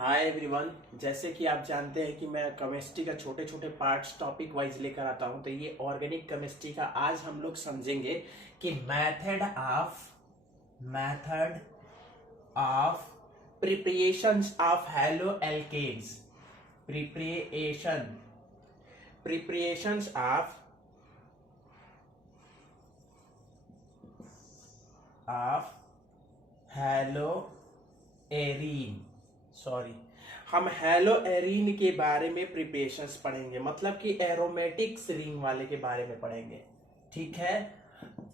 Hi everyone. जैसे कि आप जानते हैं कि मैं केमिस्ट्री का छोटे छोटे पार्ट्स टॉपिक वाइज लेकर आता हूं, तो ये ऑर्गेनिक केमिस्ट्री का आज हम लोग समझेंगे कि method of preparations of halo alkanes. Preparations of halo arene हम हेलो एरीन के बारे में प्रिपरेशंस पढ़ेंगे, मतलब कि एरोमेटिक्स रिंग वाले के बारे में पढ़ेंगे। ठीक है,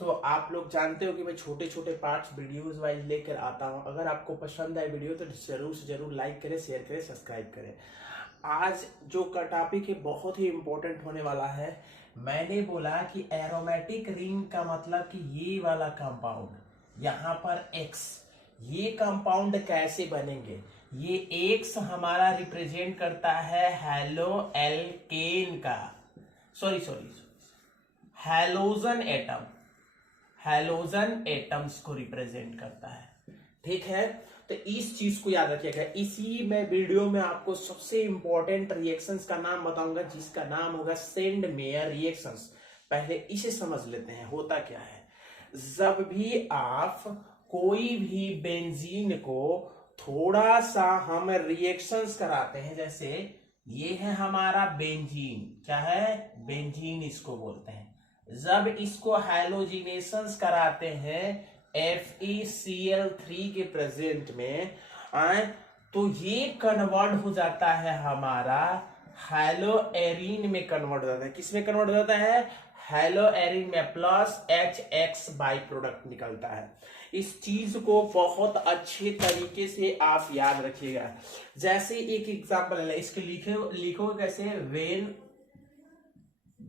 तो आप लोग जानते हो कि मैं छोटे छोटे पार्ट्स वीडियोस वाइज लेकर आता हूं। अगर आपको पसंद आए वीडियो तो जरूर से जरूर लाइक करें, शेयर करें, सब्सक्राइब करें। आज जो का टॉपिक है बहुत ही इंपॉर्टेंट होने वाला है। मैंने बोला कि एरोमेटिक रिंग का मतलब कि ये वाला कंपाउंड यहाँ पर एक्स, ये कंपाउंड कैसे बनेंगे। ये एक्स हमारा रिप्रेजेंट करता है हेलो एल्केन का, हैलोजन एटम्स को रिप्रेजेंट करता है। ठीक है, तो इस चीज को याद रखिएगा। इसी में वीडियो में आपको सबसे इंपॉर्टेंट रिएक्शंस का नाम बताऊंगा, जिसका नाम होगा सेंड मेयर रिएक्शंस। पहले इसे समझ लेते हैं, होता क्या है। जब भी आप कोई भी बेंजीन को थोड़ा सा हम रिएक्शंस कराते हैं, जैसे ये है हमारा बेंजीन, क्या है, बेंजीन इसको बोलते हैं। जब इसको हैलोजिनेशंस कराते हैं FeCl3 के प्रेजेंट में, तो ये कन्वर्ट हो जाता है हमारा हेलो एरीन में कन्वर्ट हो जाता है। किस में कन्वर्ट हो जाता है, हेलो एरीन में, प्लस HX बाई प्रोडक्ट निकलता है। इस चीज को बहुत अच्छे तरीके से आप याद रखिएगा। जैसे एक एग्जांपल है, इसके लिखो कैसे, when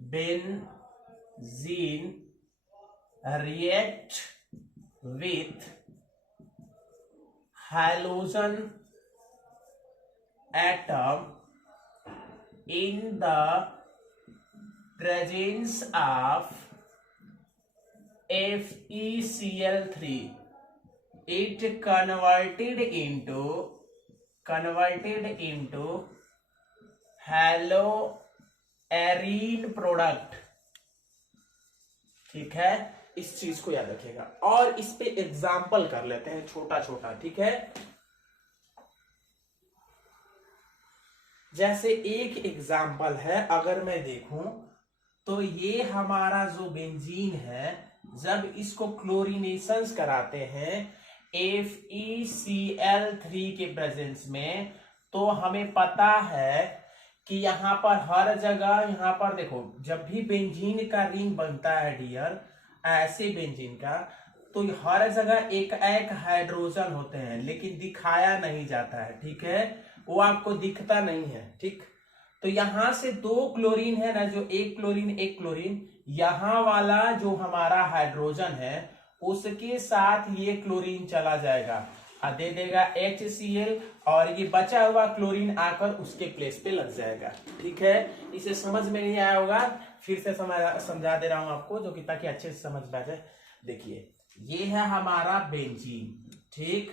benzene react with halogen atom in the presence of FeCl3, it converted into haloarine product। ठीक है, इस चीज को याद रखिएगा और इस पे एग्जाम्पल कर लेते हैं छोटा छोटा। ठीक है, जैसे एक एग्जाम्पल है, अगर मैं देखूं तो ये हमारा जो बेंजीन है, जब इसको क्लोरीनेशंस कराते हैं FeCl3 के प्रेजेंस में, तो हमें पता है कि यहाँ पर हर जगह, यहाँ पर देखो, जब भी बेंजीन का रिंग बनता है डियर, ऐसे बेंजीन का, तो हर जगह एक एक हाइड्रोजन होते हैं, लेकिन दिखाया नहीं जाता है। ठीक है, वो आपको दिखता नहीं है। ठीक, तो यहां से दो क्लोरीन है ना, जो एक क्लोरीन, यहां वाला जो हमारा हाइड्रोजन है उसके साथ ये क्लोरीन चला जाएगा और दे देगा HCl, और ये बचा हुआ क्लोरीन आकर उसके प्लेस पे लग जाएगा। ठीक है, इसे समझ में नहीं आया होगा, फिर से समझा दे रहा हूं आपको, जो कि ताकि अच्छे से समझ में आ जाए। देखिए, ये है हमारा बेंजीन, ठीक,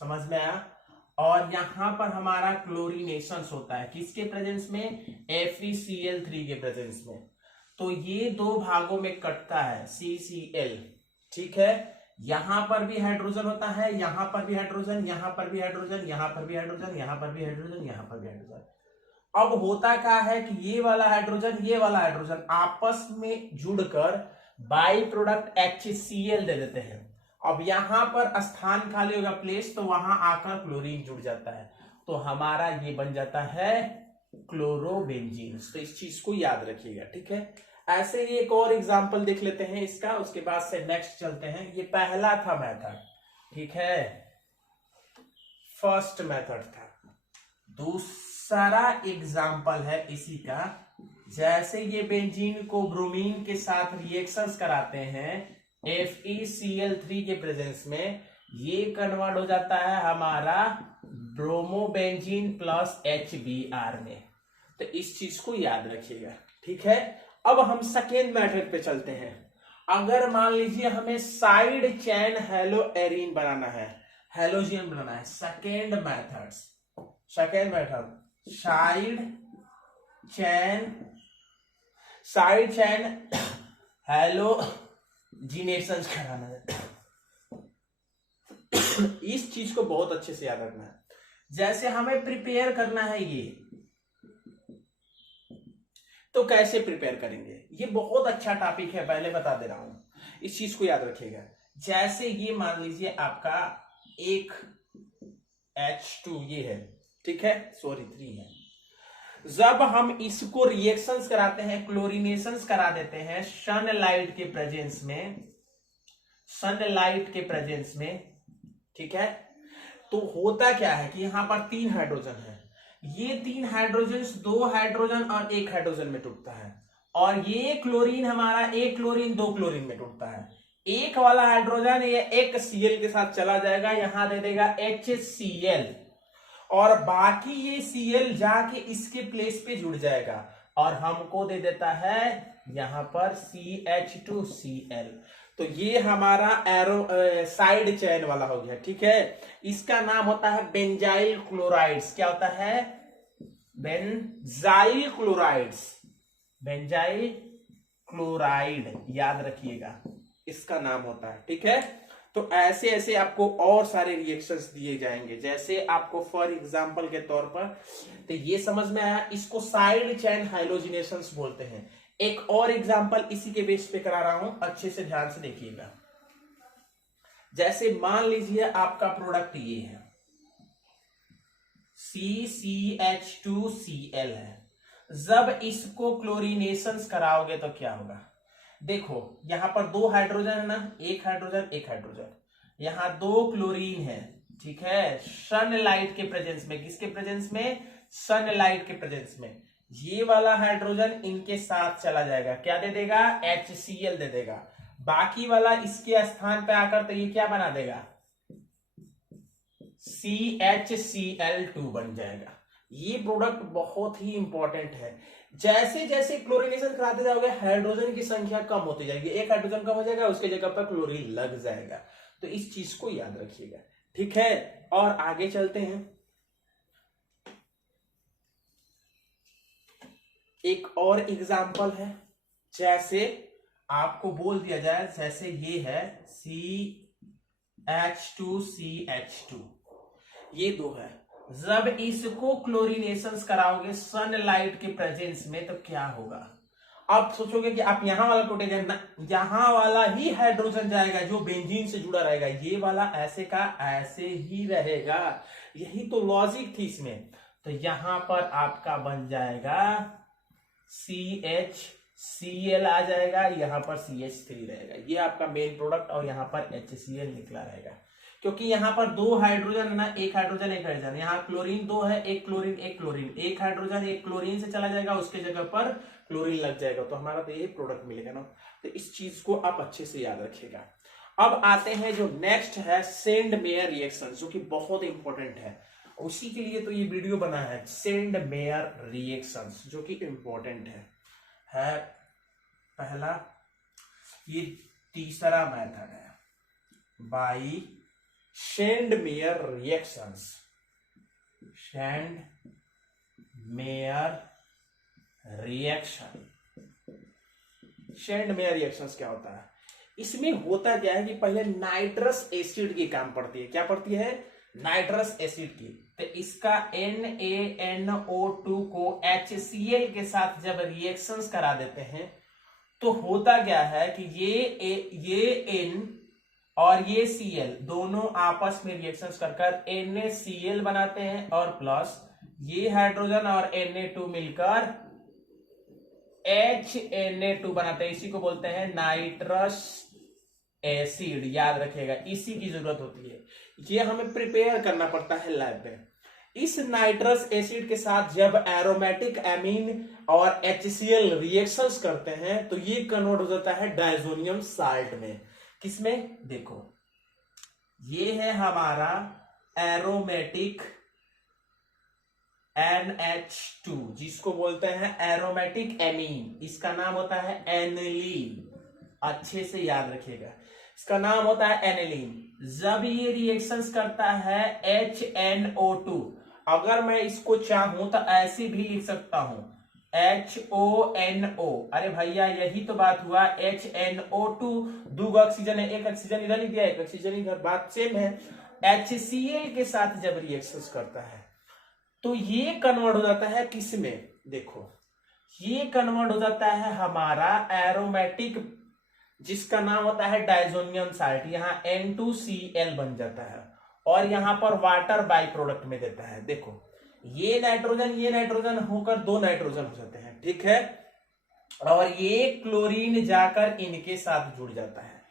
समझ में आया। और यहां पर हमारा क्लोरीनेशन होता है किसके प्रेजेंस में, FeCl3 के प्रेजेंस में। तो ये दो भागों में कटता है, CCl। ठीक है, यहां पर भी हाइड्रोजन होता है, यहां पर भी हाइड्रोजन, यहां पर भी हाइड्रोजन, यहां पर भी हाइड्रोजन, यहां पर भी हाइड्रोजन, यहां पर भी हाइड्रोजन। अब होता क्या है कि ये वाला हाइड्रोजन, ये वाला हाइड्रोजन आपस में जुड़कर बाई प्रोडक्ट HCl दे देते हैं। अब यहां पर स्थान खाली होगा, प्लेस, तो वहां आकर क्लोरीन जुड़ जाता है, तो हमारा ये बन जाता है क्लोरोबेंजीन। तो इस चीज को याद रखिएगा। ठीक है, ऐसे ही एक और एग्जांपल देख लेते हैं इसका, उसके बाद से नेक्स्ट चलते हैं। ये पहला था मेथड, ठीक है, फर्स्ट मेथड था। दूसरा एग्जांपल है इसी का, जैसे ये बेंजीन को ब्रोमीन के साथ रिएक्शंस कराते हैं FeCl3 के प्रेजेंस में, ये कन्वर्ट हो जाता है हमारा ब्रोमोबेंजीन प्लस HBr में। तो इस चीज को याद रखिएगा। ठीक है, अब हम सेकेंड मेथड पे चलते हैं। अगर मान लीजिए हमें साइड चेन हेलो एरीन बनाना है, हेलोजन बनाना है, second methods, second method side chain halogenation कराना है। इस चीज को बहुत अच्छे से याद रखना है। जैसे हमें प्रिपेयर करना है ये, तो कैसे प्रिपेयर करेंगे, ये बहुत अच्छा टॉपिक है, पहले बता दे रहा हूं, इस चीज को याद रखिएगा। जैसे ये मान लीजिए आपका एक H2 ये है, ठीक है, सॉरी 3 है। जब हम इसको रिएक्शंस कराते हैं, क्लोरीनेशंस करा देते हैं सनलाइट के प्रेजेंस में, ठीक है, तो होता क्या है कि यहां पर 3 हाइड्रोजन है। ये 3 हाइड्रोजन 2 हाइड्रोजन और 1 हाइड्रोजन में टूटता है, और ये क्लोरीन हमारा 1 क्लोरीन 2 क्लोरीन में टूटता है। एक वाला हाइड्रोजन ये एक Cl के साथ चला जाएगा, यहां दे देगा HCl, और बाकी ये Cl जाके इसके प्लेस पे जुड़ जाएगा और हमको दे देता है यहां पर CH2Cl। तो ये हमारा साइड चैन वाला हो गया, ठीक है। इसका नाम होता है बेंजाइल क्लोराइड्स। क्या होता है? बेंजाइल क्लोराइड, याद रखिएगा, इसका नाम होता है, ठीक है। तो ऐसे ऐसे आपको और सारे रिएक्शंस दिए जाएंगे। जैसे आपको फॉर एग्जांपल के तौर पर, तो ये समझ में आया, इसको साइड चैन हाइलोजिनेशंस बोलते हैं। एक और एग्जांपल इसी के बेस पे करा रहा हूं, अच्छे से ध्यान से देखिएगा। जैसे मान लीजिए आपका प्रोडक्ट ये है, CCH2Cl है। जब इसको क्लोरीनेशंस कराओगे तो क्या होगा? देखो यहां पर 2 हाइड्रोजन है ना, एक हाइड्रोजन, यहां 2 क्लोरीन है, ठीक है, सनलाइट के प्रेजेंस में। किसके प्रेजेंस में? सनलाइट के प्रेजेंस में। ये वाला हाइड्रोजन इनके साथ चला जाएगा, क्या दे देगा? HCl दे देगा। बाकी वाला इसके स्थान पे आकर तो ये क्या बना देगा? CHCl2 बन जाएगा। ये प्रोडक्ट बहुत ही इंपॉर्टेंट है। जैसे जैसे क्लोरीनेशन कराते जाओगे हाइड्रोजन की संख्या कम होती जाएगी, एक हाइड्रोजन कम हो जाएगा, उसके जगह पर क्लोरीन लग जाएगा। तो इस चीज को याद रखिएगा, ठीक है। और आगे चलते हैं। एक और एग्जांपल है, जैसे आपको बोल दिया जाए, जैसे ये है CH2CH2, ये 2 है। जब इसको क्लोरीनेशंस कराओगे सनलाइट के प्रेजेंस में तो क्या होगा? अब सोचोगे कि आप यहां वाला टूटेगा ना, यहां वाला ही हाइड्रोजन जाएगा जो बेंजीन से जुड़ा रहेगा, ये वाला ऐसे का ऐसे ही रहेगा। यही तो लॉजिक थी इसमें। तो यहां पर आपका बन जाएगा CHCl आ जाएगा, यहां पर CH3 रहेगा। ये आपका मेन प्रोडक्ट, और यहां पर HCl निकला रहेगा, क्योंकि यहां पर 2 हाइड्रोजन है ना, एक हाइड्रोजन यहाँ क्लोरीन 2 है, एक क्लोरीन एक हाइड्रोजन एक क्लोरीन से चला जाएगा, उसके जगह पर क्लोरीन लग जाएगा, तो हमारा तो ये प्रोडक्ट मिलेगा ना। तो इस चीज को आप अच्छे से याद रखिएगा। अब आते हैं जो नेक्स्ट है सेंड मेयर रिएक्शन, जो कि बहुत इंपॉर्टेंट है। उसी के लिए तो ये वीडियो बना है, सेंड मेयर रिएक्शंस, जो कि इंपॉर्टेंट है पहला। ये तीसरा मेथड है by send mayor reactions. Send mayor reactions क्या होता है? इसमें होता क्या है कि पहले नाइट्रस एसिड की काम पड़ती है। क्या पड़ती है? नाइट्रस एसिड की। तो इसका NaNO2 को HCl के साथ जब रिएक्शंस करा देते हैं तो होता क्या है कि ये N और ये Cl दोनों आपस में रिएक्शंस कर NaCl बनाते हैं, और प्लस ये हाइड्रोजन और Na2 मिलकर HNA2 बनाते हैं। इसी को बोलते हैं नाइट्रस एसिड, याद रखिएगा, इसी की जरूरत होती है। ये हमें प्रिपेयर करना पड़ता है लैब में। इस नाइट्रस एसिड के साथ जब एरोमेटिक एमीन और HCl रिएक्शंस करते हैं तो ये कन्वर्ट हो जाता है डायजोनियम साल्ट में। किसमें? देखो ये है हमारा एरोमेटिक NH2, जिसको बोलते हैं एरोमेटिक एमीन, इसका नाम होता है एनिलीन। अच्छे से याद रखिएगा, इसका नाम होता है एनिलीन। जब ये रिएक्शंस करता है HNO2, अगर मैं इसको चाहूं तो ऐसे भी लिख सकता हूं HONO। अरे भैया यही तो बात हुआ, HNO2 दो ऑक्सीजन है, एक ऑक्सीजन इधर ही दिया, एक ऑक्सीजन इधर, बात सेम है। HCl के साथ जब रिएक्शन करता है तो ये कन्वर्ट हो जाता है किसमें, देखो ये कन्वर्ट हो जाता है हमारा एरोमेटिक, जिसका नाम होता है डाइजोनियम साल्ट। यहाँ N2Cl बन जाता है और यहां पर वाटर बाई प्रोडक्ट में देता है। देखो ये नाइट्रोजन होकर दो नाइट्रोजन हो जाते हैं, ठीक है, और ये क्लोरीन जाकर इनके साथ जुड़ जाता है।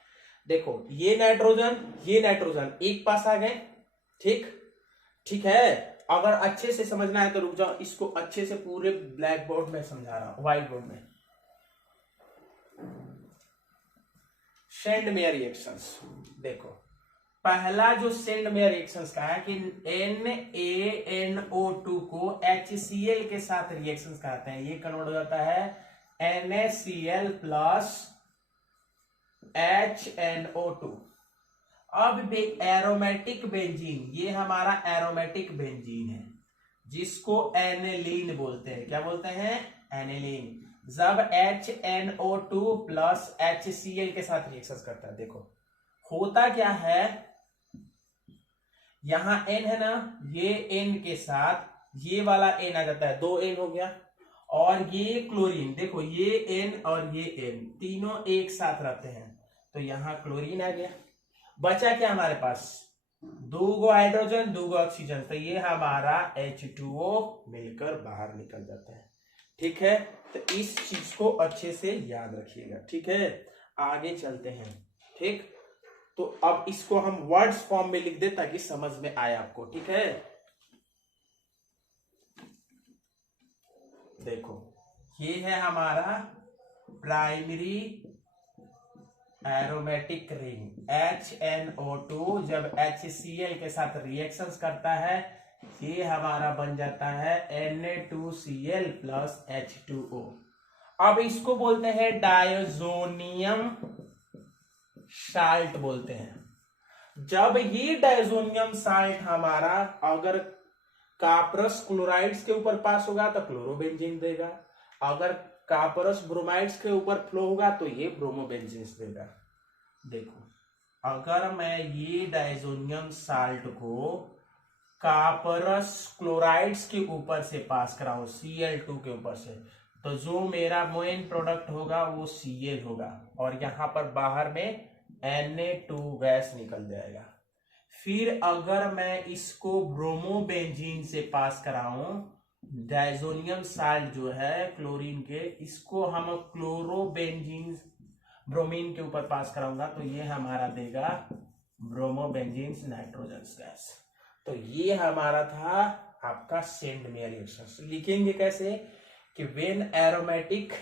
देखो ये नाइट्रोजन एक पास आ गए, ठीक ठीक है। अगर अच्छे से समझना है तो रुक जाओ, इसको अच्छे से पूरे ब्लैक बोर्ड में समझा रहा हूं, व्हाइट बोर्ड में। सेंडमेयर रिएक्शंस, देखो पहला जो सेंडमेयर रिएक्शंस का है कि NaNO2 को HCl के साथ रिएक्शंस कहते हैं, ये कन्वर्ट हो जाता है NaCl प्लस HNO2। अब एरोमेटिक बेंजीन, ये हमारा एरोमेटिक बेंजीन है जिसको एनेलीन बोलते हैं। क्या बोलते हैं? एनेलीन। जब HNO2 प्लस HCl के साथ रिएक्शन करता है, देखो होता क्या है, यहां N है ना, ये N के साथ ये वाला N आ जाता है, 2 N हो गया, और ये क्लोरीन, देखो ये N और ये N तीनों एक साथ रहते हैं, तो यहां क्लोरीन आ गया। बचा क्या हमारे पास? 2 हाइड्रोजन 2 ऑक्सीजन, तो ये हमारा H2O मिलकर बाहर निकल जाता है, ठीक है। तो इस चीज को अच्छे से याद रखिएगा, ठीक है। आगे चलते हैं, ठीक। तो अब इसको हम वर्ड्स फॉर्म में लिख दे ताकि समझ में आए आपको, ठीक है। देखो ये है हमारा प्राइमरी एरोमेटिक रिंग HNO2, जब HCl के साथ रिएक्शंस करता है ये हमारा बन जाता है Na2Cl प्लस H2O। अब इसको बोलते हैं डायजोनियम साल्ट बोलते हैं। जब ये डायजोनियम साल्ट हमारा अगर कापरस क्लोराइड्स के ऊपर पास होगा तो क्लोरोबेंजीन देगा, अगर कापरस ब्रोमाइड्स के ऊपर फ्लो होगा तो ये ब्रोमोबेंजीन देगा। देखो अगर मैं ये डायजोनियम साल्ट को कापरस क्लोराइड्स के ऊपर से पास कराऊं Cl2 के ऊपर से, तो जो मेरा मेन प्रोडक्ट होगा वो Cl होगा और यहां पर बाहर में Na2 गैस निकल जाएगा। फिर अगर मैं इसको ब्रोमोबेंजीन से पास कराऊं, डायजोनियम साल्ट जो है क्लोरीन के, इसको हम क्लोरोबेंजीन ब्रोमीन के ऊपर पास कराऊंगा तो ये हमारा देगा ब्रोमोबेंजीन नाइट्रोजन गैस। तो ये हमारा था आपका सेंडमेयर रिएक्शन। लिखेंगे कैसे कि when aromatic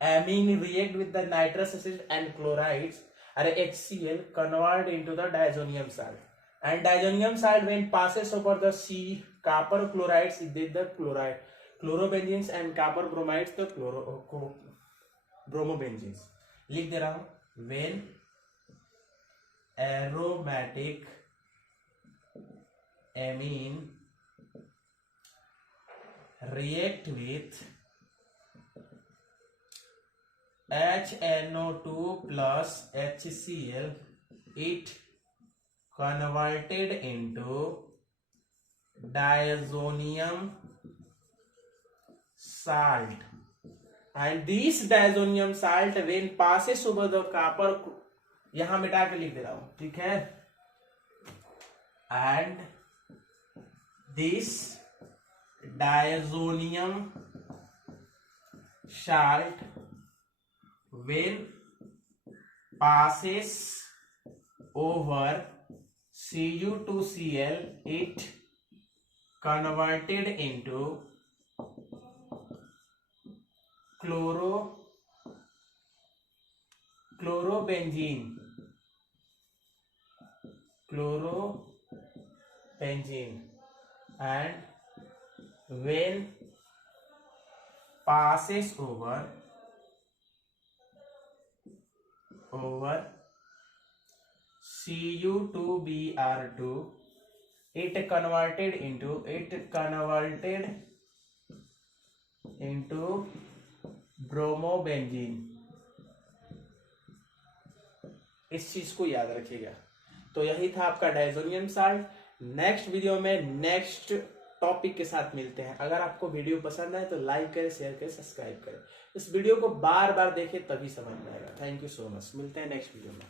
amine react with the nitrous acid and chlorides or HCl convert into the diazonium salt, and diazonium salt when passes over the C copper chlorides did the chloride chlorobenzenes and copper bromides the bromobenzenes। लिख दे रहा हूं, when aromatic amine react with HNO2 plus HCl, it converted into diazonium salt, and this diazonium salt when passes over the copper, यहां मिटा के लिख दे रहा हूं, ठीक है, and this diazonium salt when passes over Cu2Cl, it converted into chlorobenzene and when passes over Cu2Br2, it converted into bromobenzene. इस चीज को याद रखिएगा। तो यही था आपका डायजोनियम साल्ट। नेक्स्ट वीडियो में नेक्स्ट टॉपिक के साथ मिलते हैं। अगर आपको वीडियो पसंद आए तो लाइक करें, शेयर करें, सब्सक्राइब करें। इस वीडियो को बार बार देखें तभी समझ में आएगा। Thank you so much. मिलते हैं नेक्स्ट वीडियो में।